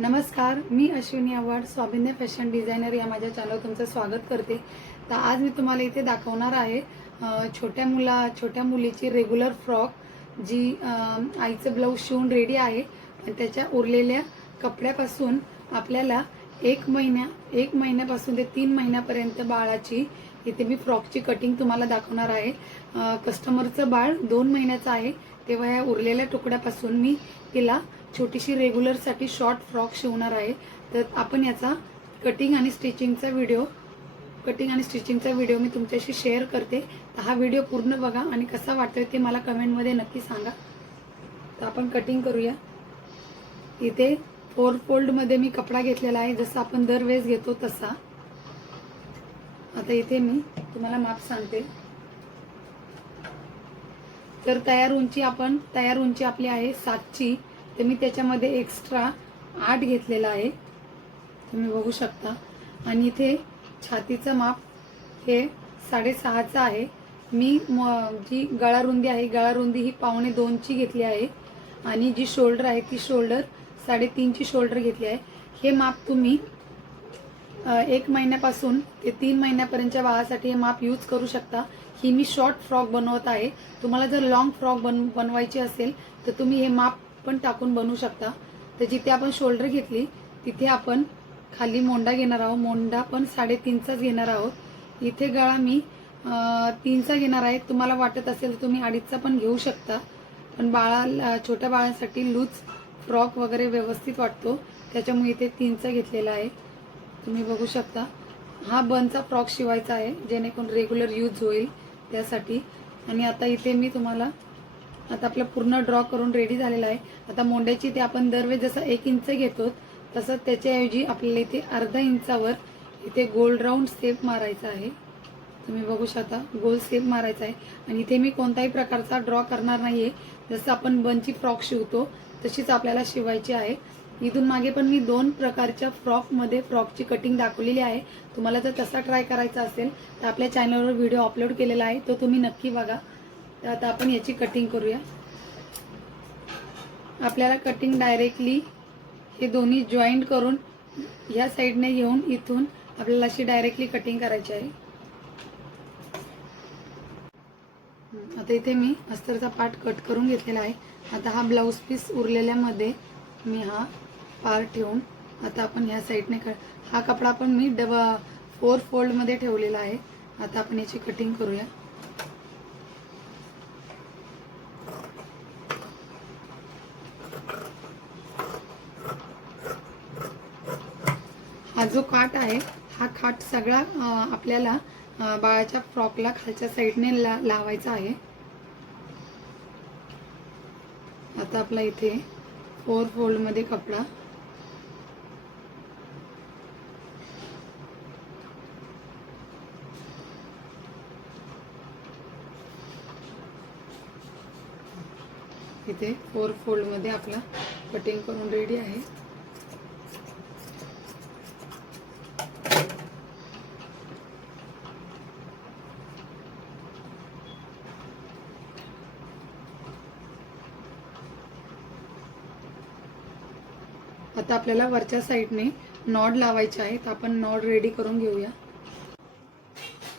नमस्कार मी अश्विनी आव्हाड स्वाभिन्य फॅशन डिझायनर. या माझ्या चॅनलवर तुमचं स्वागत करते. तर आज मी तुम्हाला इथे दाखवणार आहे छोट्या मुला छोट्या मुलीची रेग्युलर फ्रॉक जी आईचं ब्लाऊज शिवून रेडी आहे. आणि त्याच्या उरलेल्या कपड्यापासून आपल्याला एक महिन्या एक महिन्यापासून ते तीन महिन्यापर्यंत बाळाची इथे मी फ्रॉकची कटिंग तुम्हाला दाखवणार आहे. कस्टमरचं बाळ दोन महिन्याचं आहे. तेव्हा या उरलेल्या तुकड्यापासून मी तिला छोटीशी रेग्युलरसाठी शॉर्ट फ्रॉक शिवणार आहे. तर आपण याचा कटिंग आणि स्टिचिंगचा व्हिडिओ कटिंग आणि स्टिचिंगचा व्हिडिओ मी तुमच्याशी शेअर करते. तर हा व्हिडिओ पूर्ण बघा आणि कसा वाटतोय ते मला कमेंटमध्ये नक्की सांगा. तर आपण कटिंग करूया. इथे फोर फोल्डमध्ये मी कपडा घेतलेला आहे. जसं आपण दरवेळेस घेतो तसा. आता इथे मी तुम्हाला माप सांगते. तर तयार उंची आपण तयार उंची आपली आहे सातची. तर मी त्याच्यामध्ये एक्स्ट्रा आठ घेतलेला आहे. तुम्ही बघू शकता. आणि इथे छातीचं माप हे साडेसहाचं आहे. मी म- जी गळा रुंदी आहे गळा रुंदी ही पावणे दोनची घेतली आहे. आणि जी शोल्डर आहे ती शोल्डर साडेतीनची शोल्डर घेतली आहे. हे माप तुम्ही एक महिन्यापासून ते तीन महिन्यापर्यंतच्या बाळासाठी हे माप यूज करू शकता. ही मी शॉर्ट फ्रॉक बनवत आहे. तुम्हाला जर लॉंग फ्रॉक बन बनवायची असेल तर तुम्ही हे माप पण टाकून बनवू शकता. तर जिथे आपण शोल्डर घेतली तिथे आपण खाली मोंडा घेणार आहोत. मोंडा पण साडेतीनचाच घेणार आहोत. इथे गळा मी तीनचा घेणार आहे. तुम्हाला वाटत असेल तर तुम्ही अडीचचा पण घेऊ शकता. पण बाळाला छोट्या बाळांसाठी लूज फ्रॉक वगैरे व्यवस्थित वाटतो. त्याच्यामुळे इथे तीनचा घेतलेला आहे. तुम्ही बघू शकता. हा बनचा फ्रॉक शिवायचा आहे जेणेकरून रेग्युलर यूज होईल त्यासाठी. आणि आता इथे मी तुम्हाला आता आपलं पूर्ण ड्रॉ करून रेडी झालेला आहे. आता मोंड्याची ते आपण दरवेळेस जसं एक इंच घेतो तसं त्याच्याऐवजी आपल्याला इथे अर्धा इंचावर इथे गोल राऊंड स्टेप मारायचा आहे. तुम्ही बघू शकता गोल स्टेप मारायचा आहे. आणि इथे मी कोणताही प्रकारचा ड्रॉ करणार नाही आहे जसं आपण बनची फ्रॉक शिवतो तशीच आपल्याला शिवायची आहे. इथून मागे पण मी दोन प्रकारच्या फ्रॉकमध्ये फ्रॉकची कटिंग दाखवलेली आहे. तुम्हाला जर तसा ट्राय करायचा असेल तर आपल्या चॅनलवर व्हिडिओ अपलोड केलेला आहे तो तुम्ही नक्की बघा. तर आता आपण याची कटिंग करूया. आपल्याला कटिंग डायरेक्टली हे दोन्ही जॉईंट करून ह्या साईडने घेऊन इथून आपल्याला अशी डायरेक्टली कटिंग करायची आहे. आता इथे मी अस्तरचा पार्ट कट करून घेतलेला आहे. आता हा ब्लाऊज पीस उरलेल्यामध्ये मी हा पार्ट ठेवून आता आपण ह्या साईडने क हा कपडा पण मी डबा फोर फोल्डमध्ये ठेवलेला आहे. आता आपण याची कटिंग करूया. खाट आहे. हा खाट सगळा आपल्याला बाळाच्या फ्रॉकला खालच्या साईडने ला लावायचा आहे. आता आपला इथे फोर फोल्डमध्ये कपडा. इथे फोर फोल्डमध्ये आपला कटिंग करून रेडी आहे. आता आपल्याला वरच्या साईडने नॉड लावायचे आहे तर आपण नॉड रेडी करून घेऊया.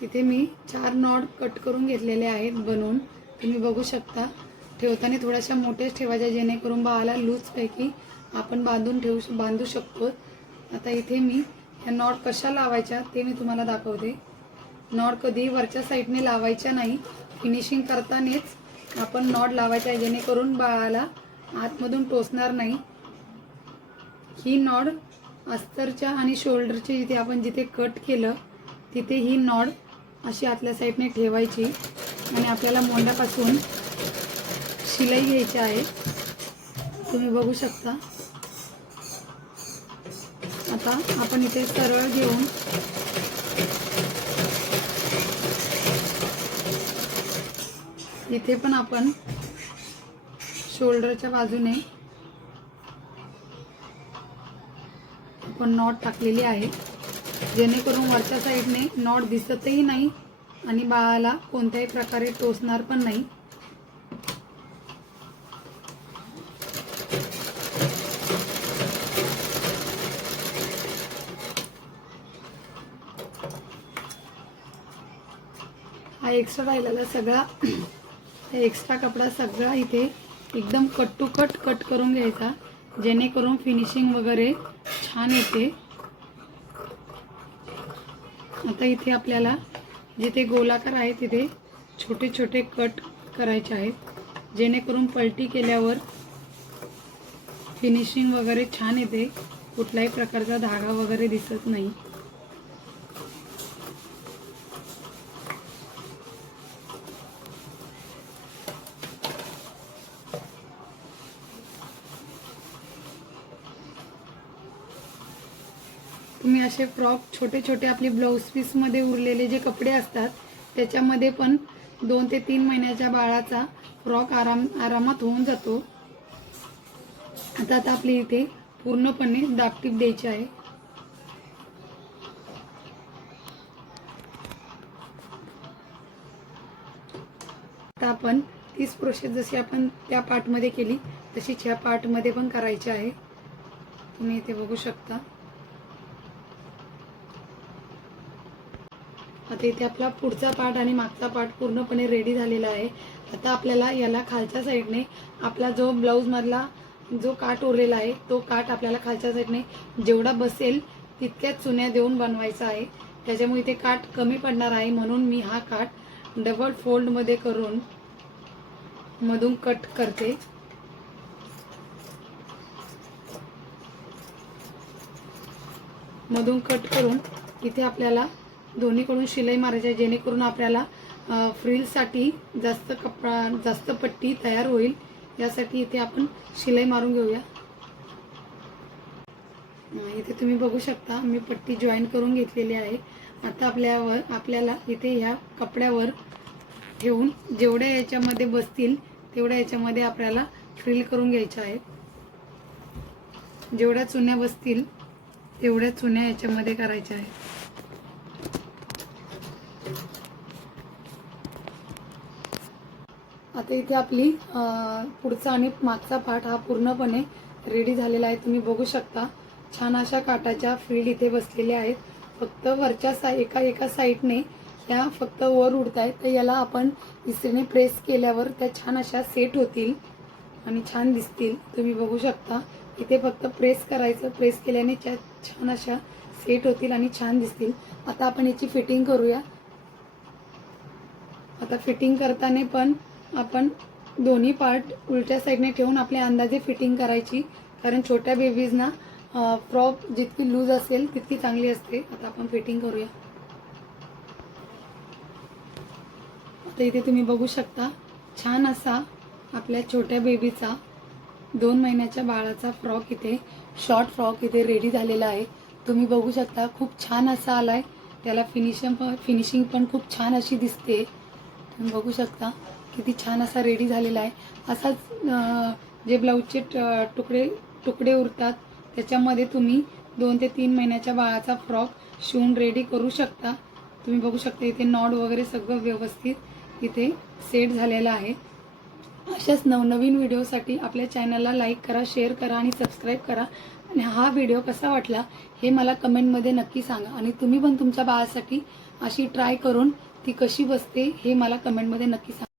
इथे मी चार नॉड कट करून घेतलेले आहेत बनवून. तुम्ही बघू शकता. ठेवताना थोड्याशा मोठ्याच ठेवायच्या जेणेकरून बाळाला लूजपैकी आपण बांधून ठेवू बांधू शकतो. आता इथे मी ह्या नॉड कशा लावायच्या ते मी तुम्हाला दाखवते. नॉड कधी वरच्या साईडने लावायच्या नाही. फिनिशिंग करतानाच आपण नॉड लावायचा आहे जेणेकरून बाळाला आतमधून टोचणार नाही. ही नॉड अस्तरच्या आणि शोल्डरच्या जिथे आपण जिथे कट केलं तिथे ही नॉड अशी आतल्या साईडने ठेवायची. आणि आपल्याला मोंड्यापासून शिलाई घ्यायची आहे. तुम्ही बघू शकता. आता आपण इथे सरळ घेऊन इथे पण आपण शोल्डरच्या बाजूने आपण नॉट टाकलेली आहे. जेणेकरून वरच्या साईडने नॉट दिसतही नाही आणि बाळाला कोणत्याही प्रकारे टोचणार पण नाही. हा एक्स्ट्रा राहिलेला सगळा. एक्स्ट्रा कपडा सगळा इथे एकदम कट टू कट कट करून घ्यायचा. जेणेकरून फिनिशिंग वगैरे छान येते. आता इथे आपल्याला जिथे गोलाकार आहे तिथे छोटे छोटे कट करायचे आहेत. जेणेकरून पलटी केल्यावर फिनिशिंग वगैरे छान येते. कुठल्याही प्रकारचा धागा वगैरे दिसत नाही. तुम्ही असे फ्रॉक छोटे छोटे आपले ब्लाऊज पीसमध्ये उरलेले जे कपडे असतात त्याच्यामध्ये पण दोन ते तीन महिन्याच्या बाळाचा फ्रॉक आराम आरामात होऊन जातो. आता आता आपली इथे पूर्णपणे दापटीप द्यायची आहे. आता आपण तीच प्रोसेस जशी आपण त्या पार्टमध्ये केली तशीच ह्या पार्टमध्ये पण करायची आहे. तुम्ही इथे बघू शकता. आता इथे आपला पुढचा पार्ट आणि मागचा पार्ट पूर्णपणे रेडी झालेला आहे. आता आपल्याला याला खालच्या साईडने आपला जो ब्लाऊजमधला जो काठ उरलेला आहे तो काठ आपल्याला खालच्या साईडने जेवढा बसेल तितक्याच चुन्या देऊन बनवायचा आहे. त्याच्यामुळे इथे काठ कमी पडणार आहे म्हणून मी हा काठ डबल फोल्डमध्ये करून मधून कट करते. मधून कट करून इथे आपल्याला दोन्हीकडून शिलाई मारायची आहे जेणेकरून आपल्याला फ्रीलसाठी फ्रिलसाठी जास्त कपडा जास्त पट्टी तयार होईल. यासाठी इथे आपण शिलाई मारून घेऊया. इथे तुम्ही बघू शकता मी पट्टी जॉईन करून घेतलेली आहे. आता आपल्यावर आपल्याला इथे ह्या कपड्यावर ठेवून जेवढ्या याच्यामध्ये बसतील तेवढ्या याच्यामध्ये आपल्याला फ्रिल करून घ्यायच्या आहेत जेवढ्या चुन्या बसतील तेवढ्या चुन्या याच्यामध्ये करायच्या आहेत आता इथे आपली पुढचा आणि मागचा पाठ हा पूर्णपणे रेडी झालेला आहे. तुम्ही बघू शकता. छान अशा काटाच्या फ्रील इथे बसलेल्या आहेत. फक्त वरच्या साई एका एका साईडने ह्या फक्त वर उडत आहेत तर याला आपण इस्त्रीने प्रेस केल्यावर त्या छान अशा सेट होतील आणि छान दिसतील. तुम्ही बघू शकता. इथे फक्त प्रेस करायचं प्रेस केल्याने त्या छान अशा सेट होतील आणि छान दिसतील. आता आपण याची फिटिंग करूया. आता फिटिंग करताना पण आपण दोन्ही पार्ट उलट्या साईडने ठेवून आपल्या अंदाजे फिटिंग करायची. कारण छोट्या बेबीजना फ्रॉक जितकी लूज असेल तितकी चांगली असते. आता आपण फिटिंग करूया. आता इथे तुम्ही बघू शकता छान असा आपल्या छोट्या बेबीचा दोन महिन्याच्या बाळाचा फ्रॉक इथे शॉर्ट फ्रॉक इथे रेडी झालेला आहे. तुम्ही बघू शकता खूप छान असा आलाय. त्याला फिनिशिंग पण फिनिशिंग पण खूप छान अशी दिसते. तुम्ही बघू शकता किती छान असा रेडी झालेला आहे. असाच जे ब्लाऊजचे तुकडे तुकडे उरतात त्याच्यामध्ये तुम्ही दोन ते तीन महिन्याच्या बाळाचा फ्रॉक शिवून रेडी करू शकता. तुम्ही बघू शकता इथे नॉड वगैरे सगळं व्यवस्थित इथे सेट झालेलं आहे. अशाच नवनवीन व्हिडिओसाठी आपल्या चॅनलला लाईक करा शेअर करा आणि सबस्क्राईब करा. आणि हा व्हिडिओ कसा वाटला हे मला कमेंटमध्ये नक्की सांगा. आणि तुम्ही पण तुमच्या बाळासाठी अशी ट्राय करून ती कशी बसते हे मला कमेंटमध्ये नक्की सांगा.